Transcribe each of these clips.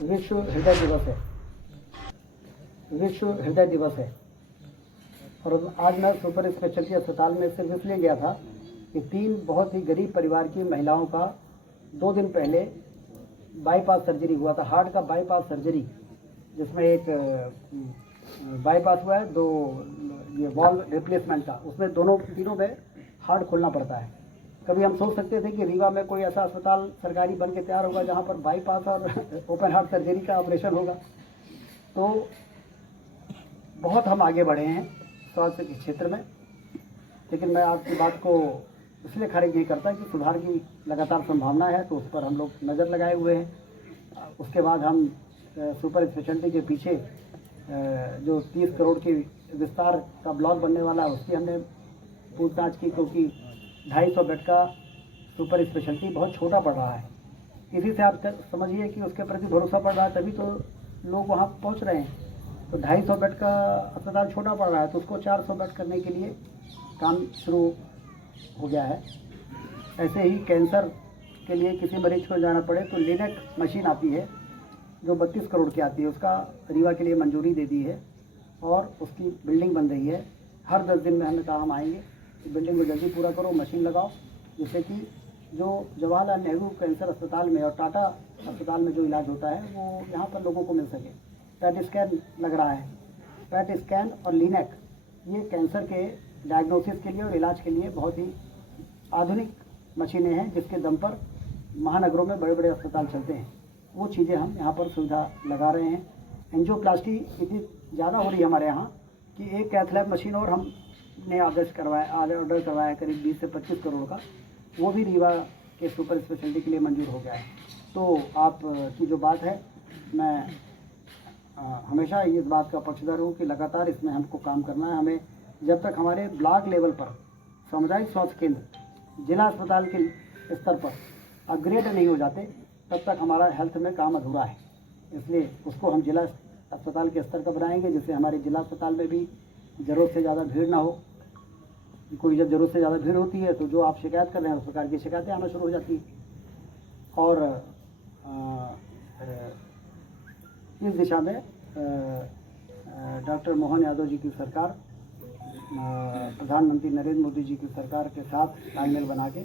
विश्व हृदय दिवस है। विश्व हृदय दिवस है और आज मैं सुपर स्पेशलिटी अस्पताल में सिर्फ इसलिए गया था कि 3 बहुत ही गरीब परिवार की महिलाओं का 2 दिन पहले बाईपास सर्जरी हुआ था, हार्ट का बाईपास सर्जरी, जिसमें एक बाईपास हुआ है, 2 ये वॉल्व रिप्लेसमेंट था, उसमें तीनों में हार्ट खोलना पड़ता है। कभी हम सोच सकते थे कि रीवा में कोई ऐसा अस्पताल सरकारी बन के तैयार होगा जहाँ पर बाईपास और ओपन हार्ट सर्जरी का ऑपरेशन होगा। तो बहुत हम आगे बढ़े हैं स्वास्थ्य के क्षेत्र में, लेकिन मैं आपकी बात को इसलिए खारिज नहीं करता कि सुधार की लगातार संभावना है, तो उस पर हम लोग नज़र लगाए हुए हैं। उसके बाद हम सुपर स्पेशलिटी के पीछे जो 30 करोड़ की विस्तार का ब्लॉक बनने वाला है उसकी हमने पूछताछ की, क्योंकि 250 बेड का सुपर स्पेशलिटी बहुत छोटा पड़ रहा है। इसी से आप समझिए कि उसके प्रति भरोसा पड़ रहा है, तभी तो लोग वहाँ पहुँच रहे हैं। तो 250 बेड का अस्पताल छोटा पड़ रहा है, तो उसको 400 बेड करने के लिए काम शुरू हो गया है। ऐसे ही कैंसर के लिए किसी मरीज को जाना पड़े तो लिनेक मशीन आती है जो 32 करोड़ की आती है, उसका रीवा के लिए मंजूरी दे दी है और उसकी बिल्डिंग बन रही है। हर 10 दिन में हमने कहा हम आएंगे, बिल्डिंग को जल्दी पूरा करो, मशीन लगाओ, जिससे कि जो जवाहरलाल नेहरू कैंसर अस्पताल में और टाटा अस्पताल में जो इलाज होता है वो यहाँ पर लोगों को मिल सके। पैट स्कैन लग रहा है, पैट स्कैन और लिनेक ये कैंसर के डायग्नोसिस के लिए और इलाज के लिए बहुत ही आधुनिक मशीनें हैं, जिसके दम पर महानगरों में बड़े बड़े अस्पताल चलते हैं। वो चीज़ें हम यहाँ पर सुविधा लगा रहे हैं। एंजियोप्लास्टी इतनी ज़्यादा हो रही है हमारे यहाँ कि एक कैथ लैब मशीन और हमने ऑर्डर करवाया करीब 20 से 25 करोड़ का, वो भी रीवा के सुपर स्पेशलिटी के लिए मंजूर हो गया है। तो आप की जो बात है, मैं हमेशा इस बात का पक्षधर हूँ कि लगातार इसमें हमको काम करना है। हमें जब तक हमारे ब्लॉक लेवल पर सामुदायिक स्वास्थ्य केंद्र जिला अस्पताल के स्तर पर अपग्रेड नहीं हो जाते, तब तक हमारा हेल्थ में काम अधूरा है। इसलिए उसको हम जिला अस्पताल के स्तर पर बनाएंगे, जिससे हमारे जिला अस्पताल में भी ज़रूरत से ज़्यादा भीड़ ना हो। कोई जब ज़रूरत से ज़्यादा भीड़ होती है तो जो आप शिकायत कर रहे हैं उस प्रकार की शिकायतें आना शुरू हो जाती हैं। और इस दिशा में डॉक्टर मोहन यादव जी की सरकार, प्रधानमंत्री नरेंद्र मोदी जी की सरकार के साथ तालमेल बना के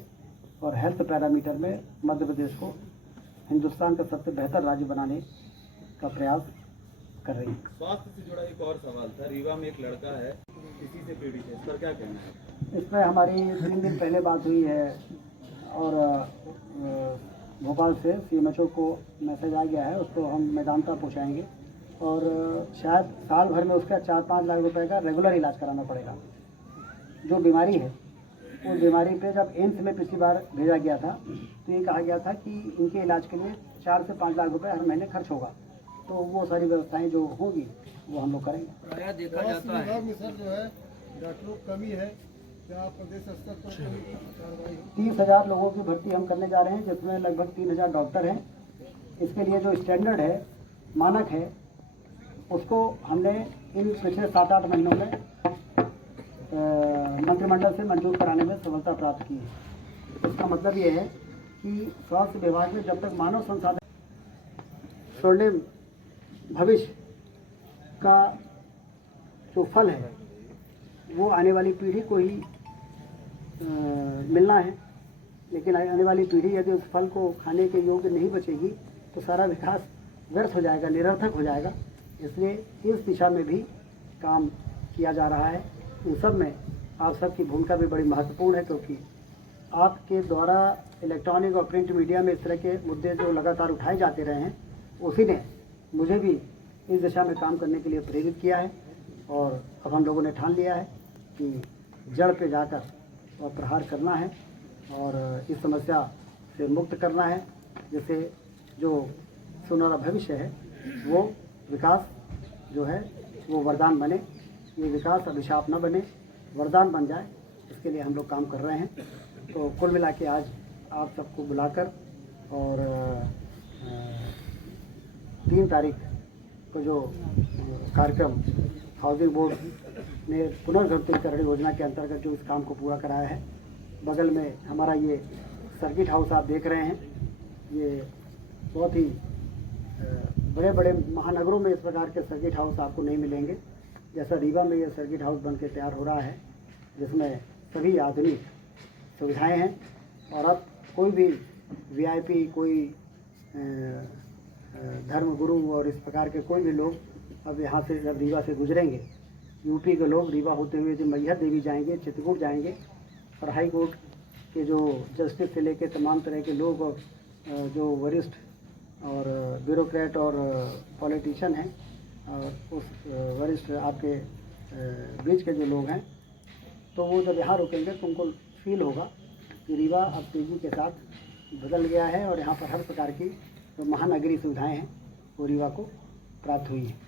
और हेल्थ पैरामीटर में मध्य प्रदेश को हिंदुस्तान का सबसे बेहतर राज्य बनाने का प्रयास कर रही है। स्वास्थ्य से जुड़ा एक और सवाल था, रीवा में एक लड़का है इसी से पीड़ित है, इस पर क्या कहना है? इस पर हमारी 3 दिन पहले बात हुई है और भोपाल से CMHO को मैसेज आ गया है, उसको हम मेदांता पहुँचाएँगे और शायद साल भर में उसका 4-5 लाख रुपए का रेगुलर इलाज कराना पड़ेगा। जो बीमारी है उस बीमारी पे जब एम्स में पिछली बार भेजा गया था तो ये कहा गया था कि इनके इलाज के लिए 4 से 5 लाख रुपए हर महीने खर्च होगा। तो वो सारी व्यवस्थाएं जो होगी वो हम लोग करेंगे। प्रायः देखा जाता है सर जो है डॉक्टरों की कमी है, क्या प्रदेश स्तर पर कार्रवाई? 30,000 लोगों की भर्ती हम करने जा रहे हैं, जिसमें लगभग 3,000 डॉक्टर हैं। इसके लिए जो स्टैंडर्ड है, मानक है, उसको हमने इन पिछले 7-8 महीनों में मंत्रिमंडल से मंजूर कराने में सफलता प्राप्त की है। इसका मतलब ये है कि स्वास्थ्य विभाग में जब तक मानव संसाधन स्वर्णिम भविष्य का जो फल है वो आने वाली पीढ़ी को ही मिलना है, लेकिन आने वाली पीढ़ी यदि उस फल को खाने के योग्य नहीं बचेगी तो सारा विकास व्यर्थ हो जाएगा, निरर्थक हो जाएगा। इसलिए इस दिशा में भी काम किया जा रहा है। इन सब में आप सबकी भूमिका भी बड़ी महत्वपूर्ण है, क्योंकि आपके द्वारा इलेक्ट्रॉनिक और प्रिंट मीडिया में इस तरह के मुद्दे जो लगातार उठाए जाते रहे हैं, उसी ने मुझे भी इस दिशा में काम करने के लिए प्रेरित किया है। और अब हम लोगों ने ठान लिया है कि जड़ पे जाकर और प्रहार करना है और इस समस्या से मुक्त करना है, जिससे जो सुनहरा भविष्य है वो विकास जो है वो वरदान बने। ये विकास अभिशाप न बने, वरदान बन जाए, इसके लिए हम लोग काम कर रहे हैं। तो कुल मिला के आज आप सबको बुलाकर और 3 तारीख को जो कार्यक्रम हाउसिंग बोर्ड ने पुनर्गठनीकरण योजना के अंतर्गत जो इस काम को पूरा कराया है, बगल में हमारा ये सर्किट हाउस आप देख रहे हैं, ये बहुत ही बड़े बड़े महानगरों में इस प्रकार के सर्किट हाउस आपको नहीं मिलेंगे। जैसा रीवा में ये सर्किट हाउस बन के तैयार हो रहा है, जिसमें सभी आधुनिक सुविधाएं हैं। और अब कोई भी वीआईपी, कोई धर्म गुरु और इस प्रकार के कोई भी लोग अब यहाँ से जब रीवा से गुजरेंगे, यूपी के लोग रीवा होते हुए जो मैहर देवी जाएंगे, चित्रकूट जाएंगे, और हाई कोर्ट के जो जस्टिस से लेकर तमाम तरह के लोग और जो वरिष्ठ और ब्यूरोक्रेट और पॉलिटिशियन हैं, और उस वरिष्ठ आपके बीच के जो लोग हैं, तो वो जब यहाँ रुकेंगे तो उनको फील होगा कि रीवा अब तेज़ी के साथ बदल गया है और यहाँ पर हर प्रकार की जो महानगरीय सुविधाएं हैं वो रीवा को प्राप्त हुई हैं।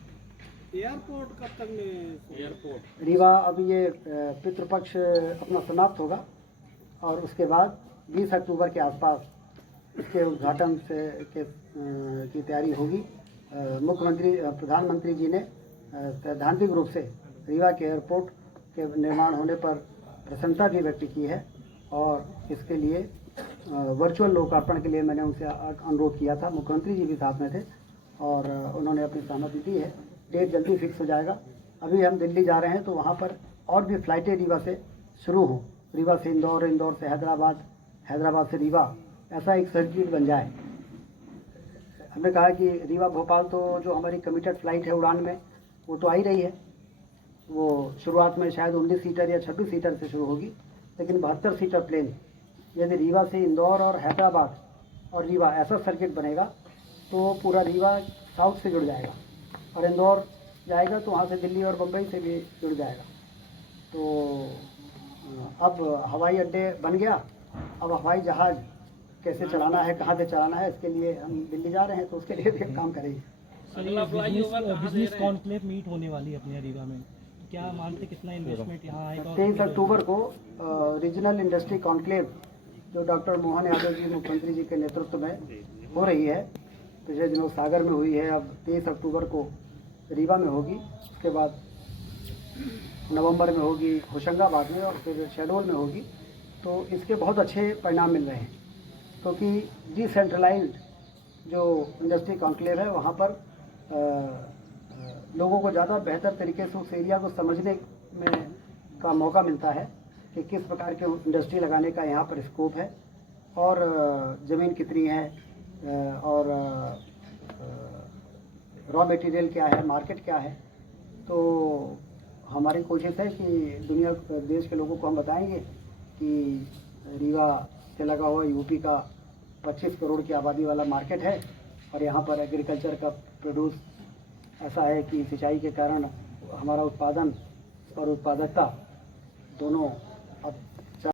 एयरपोर्ट कब तक में? एयरपोर्ट रीवा अब ये पितृपक्ष अपना समाप्त होगा और उसके बाद 20 अक्टूबर के आसपास इसके उद्घाटन से की तैयारी होगी। मुख्यमंत्री प्रधानमंत्री जी ने सैद्धांतिक रूप से रीवा के एयरपोर्ट के निर्माण होने पर प्रसन्नता भी व्यक्त की है और इसके लिए वर्चुअल लोकार्पण के लिए मैंने उनसे अनुरोध किया था। मुख्यमंत्री जी भी साथ में थे और उन्होंने अपनी सहमति दी है। डेट जल्दी फिक्स हो जाएगा। अभी हम दिल्ली जा रहे हैं तो वहाँ पर और भी फ्लाइटें रीवा से शुरू हों, रीवा से इंदौर, इंदौर से हैदराबाद, हैदराबाद से रीवा, ऐसा एक सर्किट बन जाए। हमने कहा कि रीवा भोपाल तो जो हमारी कमिटेड फ्लाइट है उड़ान में वो तो आ ही रही है, वो शुरुआत में शायद 19 सीटर या 26 सीटर से शुरू होगी, लेकिन 72 सीटर प्लेन यदि रीवा से इंदौर और हैदराबाद और रीवा ऐसा सर्किट बनेगा तो पूरा रीवा साउथ से जुड़ जाएगा और इंदौर जाएगा तो वहाँ से दिल्ली और बम्बई से भी जुड़ जाएगा। तो अब हवाई अड्डे बन गया। अब हवाई जहाज़ कैसे चलाना है, कहाँ से चलाना है, इसके लिए हम दिल्ली जा रहे हैं तो उसके लिए भी काम करेंगे। बिजनेस कॉन्क्लेव मीट होने वाली है अपने रीवा में, तो क्या मानते कितना इन्वेस्टमेंट यहाँ आएगा? 23 अक्टूबर को रीजनल इंडस्ट्री कॉन्क्लेव जो डॉक्टर मोहन यादव जी मुख्यमंत्री जी के नेतृत्व में हो रही है, पिछले दिनों सागर में हुई है, अब 23 अक्टूबर को रीवा में होगी, उसके बाद नवंबर में होगी होशंगाबाद में और फिर शहडोल में होगी। तो इसके बहुत अच्छे परिणाम मिल रहे हैं क्योंकि डिसेंट्रलाइज्ड जो इंडस्ट्री कॉन्क्लेव है वहाँ पर लोगों को ज़्यादा बेहतर तरीके से उस एरिया को समझने में का मौका मिलता है कि किस प्रकार के इंडस्ट्री लगाने का यहाँ पर स्कोप है और ज़मीन कितनी है और रॉ मटेरियल क्या है, मार्केट क्या है। तो हमारी कोशिश है कि दुनिया देश के लोगों को हम बताएंगे कि रीवा से लगा हुआ यूपी का 25 करोड़ की आबादी वाला मार्केट है और यहाँ पर एग्रीकल्चर का प्रोड्यूस ऐसा है कि सिंचाई के कारण हमारा उत्पादन और उत्पादकता दोनों अब